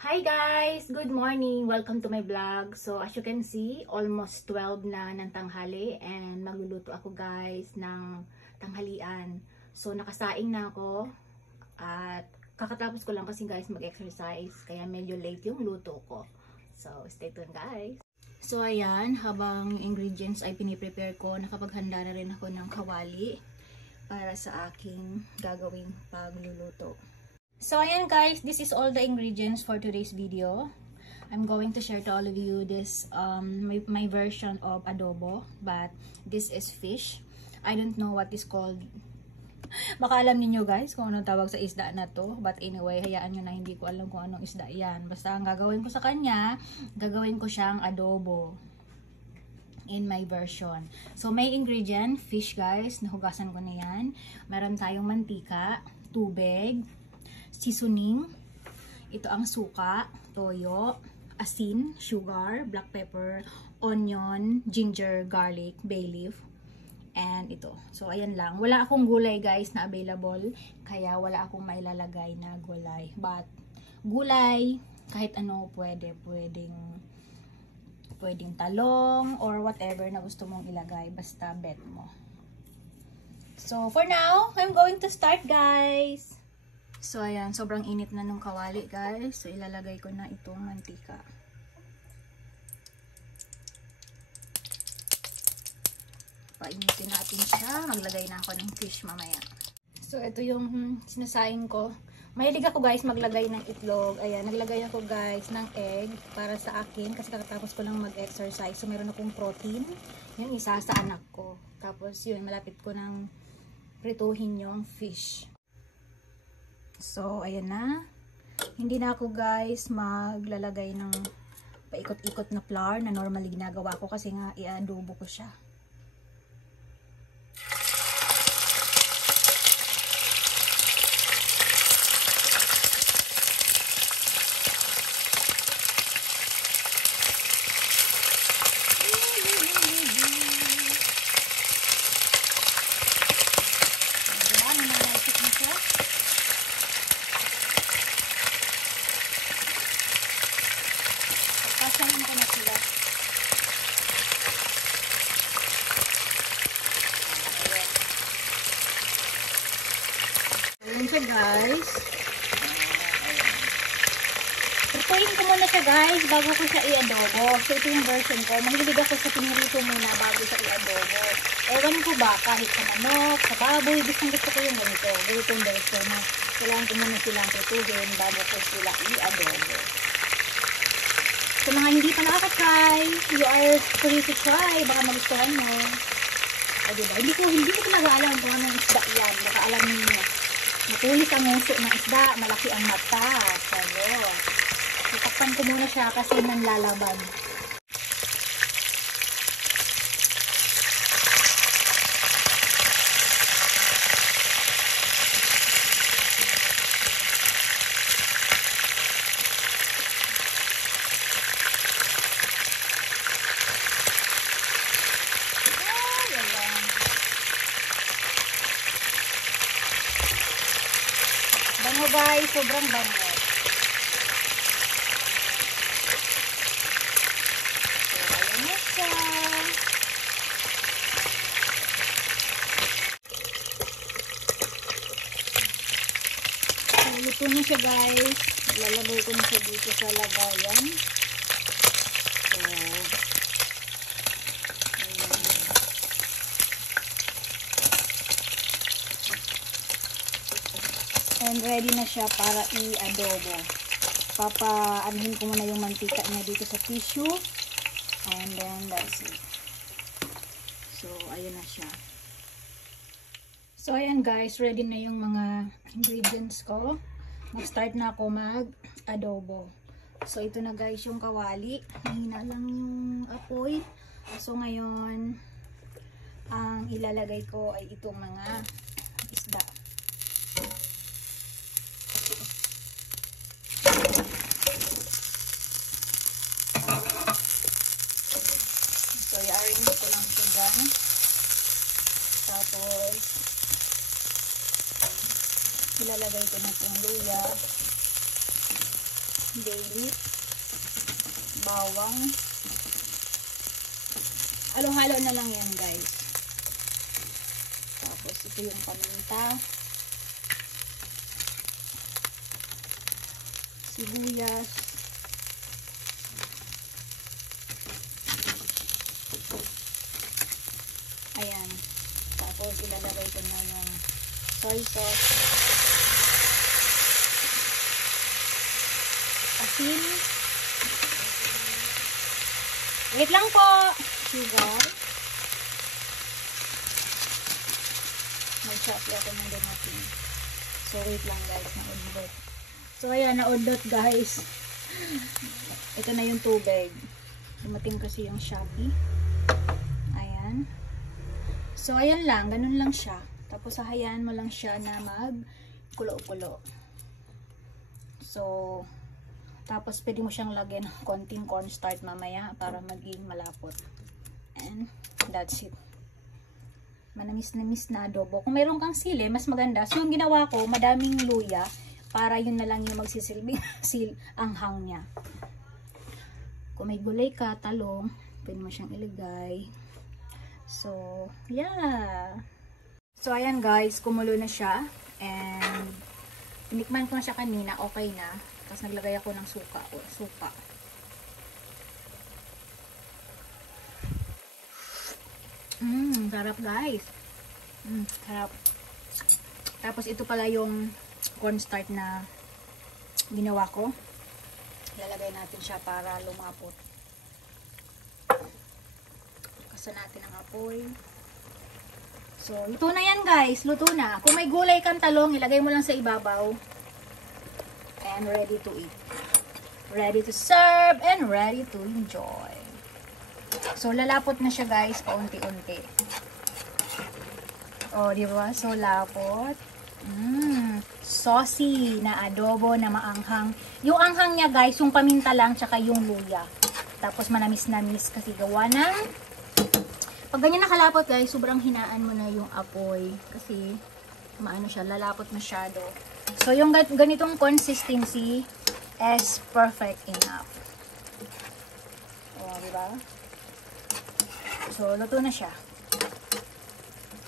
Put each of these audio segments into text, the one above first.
Hi guys! Good morning! Welcome to my vlog. So as you can see, almost 12 na ng tanghali and magluluto ako guys ng tanghalian. So nakasaing na ako at kakatapos ko lang kasi guys mag-exercise kaya medyo late yung luto ko. So stay tuned guys! So ayan, habang ingredients ay piniprepare ko, nakapaghanda na rin ako ng kawali para sa aking gagawing pagluluto. So ayan guys, this is all the ingredients for today's video. I'm going to share to all of you this my version of adobo, but this is fish. I don't know what is called. Baka alam niyo guys kung anong tawag sa isda na to, but anyway, hayaan nyo na, hindi ko alam kung anong isda yan. Basta ang gagawin ko sa kanya, gagawin ko siyang adobo in my version. So may ingredient, fish guys, nahugasan ko na yan. Meron tayong mantika, tubig, seasoning, ito ang suka, toyo, asin, sugar, black pepper, onion, ginger, garlic, bay leaf, and ito. So ayan lang. Wala akong gulay guys na available, kaya wala akong mailalagay na gulay. But gulay, kahit ano pwedeng talong or whatever na gusto mong ilagay, basta bet mo. So for now, I'm going to start guys. So ayan, sobrang init na nung kawali guys. So ilalagay ko na itong mantika. Painitin natin siya. Maglagay na ako ng fish mamaya. So ito yung sinasaing ko. Mahilig ako guys maglagay ng itlog. Ayan, naglagay ako guys ng egg para sa akin kasi kakatapos ko lang mag-exercise. So meron akong protein. Yung isa sa anak ko. Tapos yun, malapit ko ng prituhin yung fish. So, ayan na. Hindi na ako guys maglalagay ng paikot-ikot na flour na normally ginagawa ko kasi nga i-adobo ko siya. Pasahin ko na sila. Ayan siya guys. Prituin ko muna siya guys bago ko siya i-adobo. So ito yung version ko. Mahilig ako sa pinirito muna bago siya i-adobo. Ewan ko ba, kahit sa manok, sa baboy, gusto ko yung ganito. Ganito yung version na kailangan ko muna silang prituin bago ko sila i-adobo. Sa mga hindi pa nakaka-try, you are free to try. Baka magustuhan mo. O diba? Hindi ko talaga alam kung anong isda yan. Baka alam niyo. Matulis ang nguso ng isda. Malaki ang mata. So, itakpan ko muna siya kasi nanlalaban. Bango guys, sobrang bango. So, ayan na siya. So, luto na siya guys. Lalagay ko na siya dito sa lagayan. So, and ready na siya para i-adobo. Papaanuhin ko muna yung mantika niya dito sa tissue. And then that's it. So, ayun na siya. So, ayan guys. Ready na yung mga ingredients ko. Mag-start na ako mag-adobo. So, ito na guys yung kawali. Mahina lang yung apoy. So, ngayon, ang ilalagay ko ay itong mga isda. So, i-arrange ko lang siya dyan. Tapos, ilalagay ko na itong luya. bay leaf, bawang. Halo-halo na lang yan guys. Tapos ito yung paminta, sibuyas, ayan. Tapos ilalagay ko na yung soy sauce, asin, wait lang po, sugar. Mag-choppy ako ng dumating. So wait lang guys, naudot. So ayan, naudot guys. Ito na yung tubig. Dumating kasi yung Shopee. Ayan. So ayan lang, ganun lang siya. Tapos hahayaan mo lang siya na mag-kulo-kulo. So tapos pwede mo siyang lagyan ng konting cornstarch mamaya para maging malapot. And that's it. Manamis-namis na adobo. Kung mayroon kang sili, mas maganda. So yung ginawa ko, madaming luya para yun na lang yung magsisilbing anghang niya. Kung may gulay ka, talong, pwede mo siyang ilagay. So, yeah. So, ayan guys, kumulo na siya. And, tinikman ko na siya kanina, okay na. Tapos, naglagay ako ng suka. Sarap guys. Sarap. Tapos, ito pala yung cornstarch na ginawa ko. Ilalagay natin siya para lumapot. Kasan natin ang apoy. So, luto na yan guys. Luto na. Kung may gulay kang talong, ilagay mo lang sa ibabaw. And ready to eat. Ready to serve and ready to enjoy. So, lalapot na siya guys, paunti-unti. O, diba? So, lapot. Saucy na adobo na maanghang. Yung anghang niya guys, yung paminta lang, tsaka yung luya. Tapos manamis-namis kasi gawa ng... Pag ganyan nakalapot guys, sobrang hinaan mo na yung apoy. Kasi, maano siya, lalapot masyado. So, yung ganitong consistency is perfect enough. O, diba? So, luto na siya.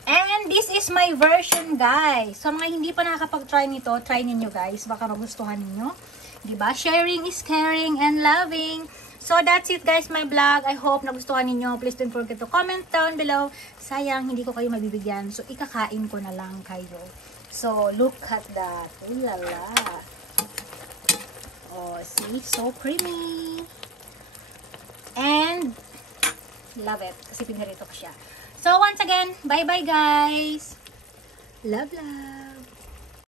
And this is my version, guys. So, mga hindi pa nakakapag-try nito, try ninyo, guys. Baka magustuhan ninyo. Diba? Sharing is caring and loving. So, that's it, guys, my vlog. I hope nagustuhan ninyo. Please don't forget to comment down below. Sayang, hindi ko kayo mabibigyan. So, ikakain ko na lang kayo. So, look at that. Ooh la la. Oh, see? So creamy. And, love it. Kasi pinarito ko siya. So, once again, bye-bye, guys. Love, love.